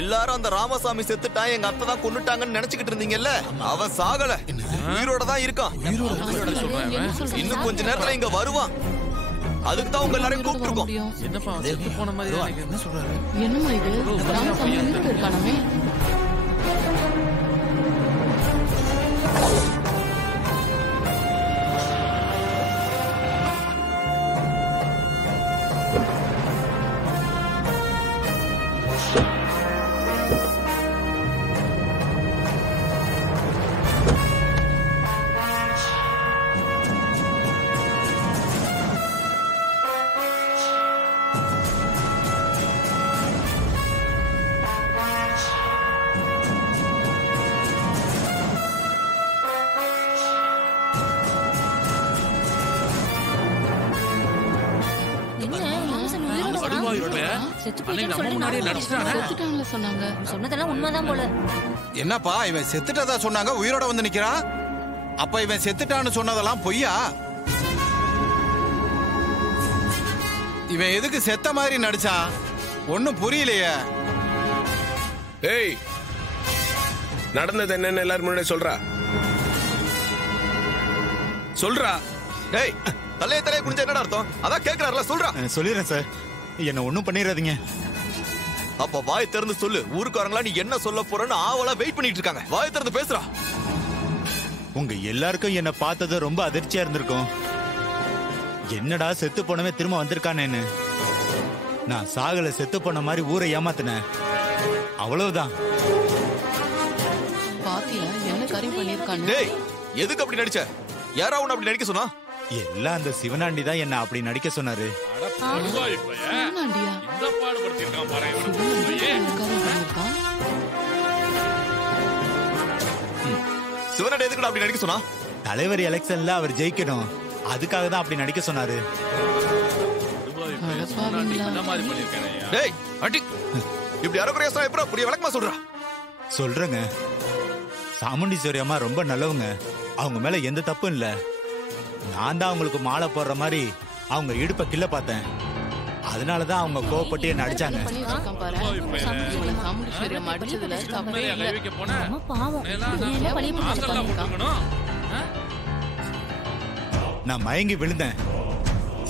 எல்லாரும் அந்த ராமசாமி செத்துட்டா எங்க அத்தை தான் கொன்னுட்டாங்கன்னு நினைச்சுக்கிட்டு இருந்தீங்கல்ல, அவன் சாகல, உயிரோட தான் இருக்கான். இன்னும் கொஞ்ச நேரத்துல இங்க வருவான். அதுக்கு தான் உங்க எல்லாரையும் கூப்பிட்டுருக்கோம். என்னப்பா செத்து போன மாதிரி என்ன சொல்றாரு? என்னமா இது? ராமசாமி எங்க போயிருக்கானே? சொன்னதெல்லாம் உண்மைதான் போல. என்னப்பா இவன் செத்துட்டதா சொன்னாங்க, உயிரோட வந்து நிக்கிறான். அப்ப இவன் செத்துட்டான்னு சொன்னதெல்லாம் பொய்யா? இவன் எதுக்கு செத்த மாதிரி நடிச்சான் ஒன்னும் புரியலையே. ஏய், நடந்தது என்னன்னு எல்லாரும் முன்னாடி சொல்றா. டேய், தலைய குனிஞ்சா என்னடா அர்த்தம்? அதான் கேக்குறாருல, சொல்றா. சொல்லிடுறேன் சார், என்ன ஒண்ணும் பண்ணிடாதீங்க. அப்ப வாய் திறந்து சொல்லு. ஊருக்காரங்களா நீ என்ன சொல்ல போறன்னு ஆவலா வெயிட் பண்ணிட்டு இருக்காங்க. வாய் திறந்து பேசுறா. உங்க எல்லாருக்கும் என்ன பார்த்தது ரொம்ப அதிர்ச்சியா இருந்திருக்கும். என்னடா செத்து போனவே திரும்ப வந்திருக்கானேன்னு. நான் சாகல, செத்து போன மாதிரி ஊரை ஏமாத்தினேன், அவ்வளவுதான். பாத்தியா என்ன காரியம் பண்ணிருக்கானு? டேய், எதுக்கு அப்படி நடிச்ச? யாரா உன்னை அப்படி நடிக்க சொன்னா? எல்லாம் அந்த சிவனாண்டி தான் என்ன அப்படி நடிக்க சொன்னாரு. சிவனாண்டி எதுக்கு அப்படி நடிக்க சொன்னா? தலைவர் எலெக்ஷன்ல அவர் ஜெயிக்கணும், அதுக்காக தான் அப்படி நடிக்க சொன்னாரு. டேய், அடி இப்படி அறகுறையா சொன்னா எப்பறம் புரிய விளக்கமா சொல்றா? சொல்றேங்க, சாமுண்டீஸ்வரி அம்மா ரொம்ப நல்லவங்க, அவங்க மேல எந்த தப்பும் இல்ல. நான் தான் அவங்களுக்கு மாலை போடுற மாதிரி அவங்க இடுப்ப கிள்ள பார்த்தேன், அதனாலதான் அவங்க கோவப்பட்டு என்ன அடிச்சாங்க. நான் மயங்கி விழுந்தேன்.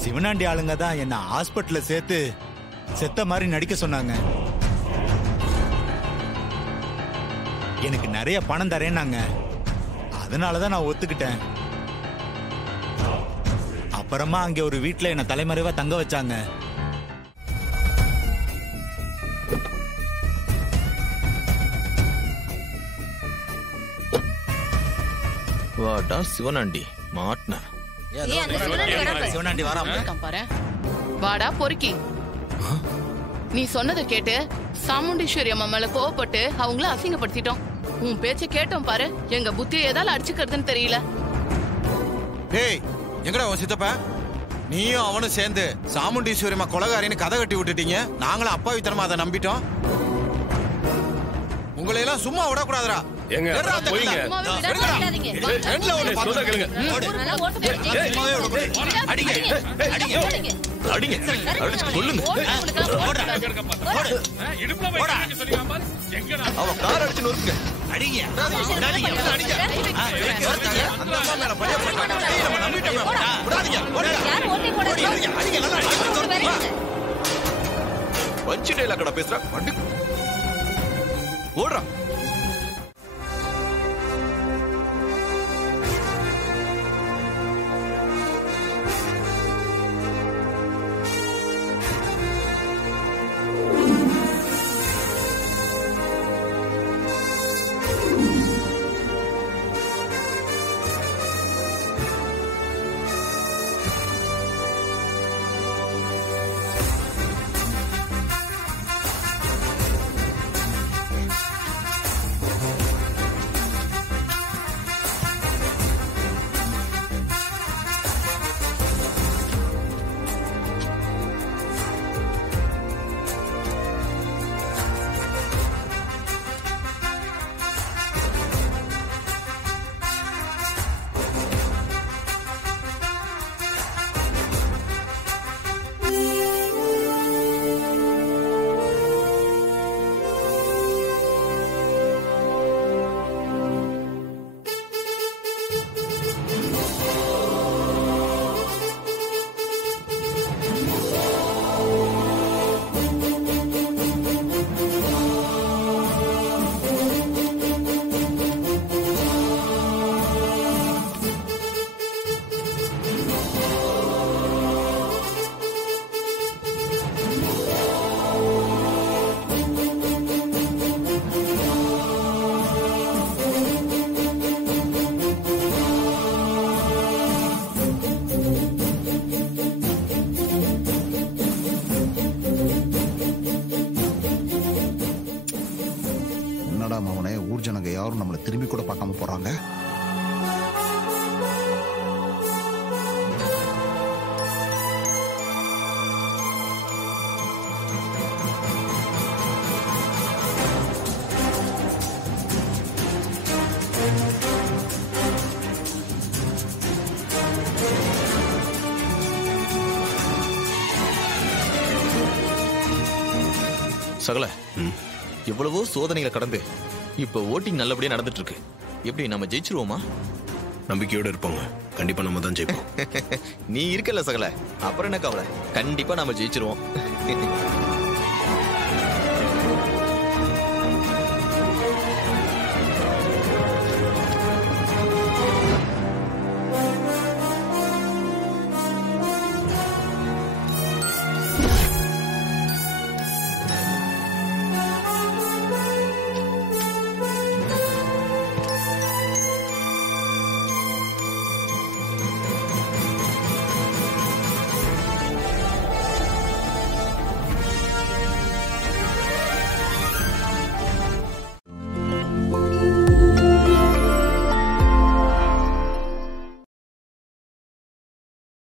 சிவனாண்டி ஆளுங்க தான் என்ன ஹாஸ்பிட்டல்ல சேர்த்து செத்த மாதிரி நடிக்க சொன்னாங்க. எனக்கு நிறைய பணம் தரேன்னாங்க, அதனாலதான் நான் ஒத்துக்கிட்டேன். அப்புறமா அங்க ஒரு வீட்டுல என்ன தலைமறைவா தங்க வச்சாங்க. வாடா சிவனாண்டி, மாட்ன சிவனாண்டி வராம வாடா பொறுக்கி. நீ சொன்னதை கேட்டு சாமுண்டீஸ்வரி அம்மா மேல கோவப்பட்டு அவங்கள அசிங்கப்படுத்திட்டோம். உன் பேச்ச கேட்டோம் பாரு, எங்க புத்தியை ஏதால அடிச்சுக்கிறதுன்னு தெரியல. டேய், எங்கடா உன் சித்தப்ப? நீயும் அவனும் சேர்ந்து சாமுண்டீஸ்வரி அம்மா கொலகாரின்னு கதை கட்டி விட்டுட்டீங்க. நாங்களும் அப்பாவித்தனமா அதை நம்பிட்டோம். உங்களை எல்லாம் சும்மா விடக்கூடாதுடா. வஞ்சிட்டேல கடை பேசுற ஓடுறா. ஊர் ஜனங்க யாரும் நம்மளை திரும்பி கூட பார்க்காம போறாங்க. சகல எவ்வளவோ சோதனைகளை கடந்து இப்ப ஓட்டிங் நல்லபடியா நடந்துட்டு இருக்கு. எப்படி நம்ம ஜெயிச்சிருவோமா? நம்பிக்கையோட இருப்போங்க. கண்டிப்பா நம்ம தான் ஜெயிப்போம். நீ இருக்கல சகல, அப்புறம் என்ன கவலை? கண்டிப்பா நம்ம ஜெயிச்சிருவோம்.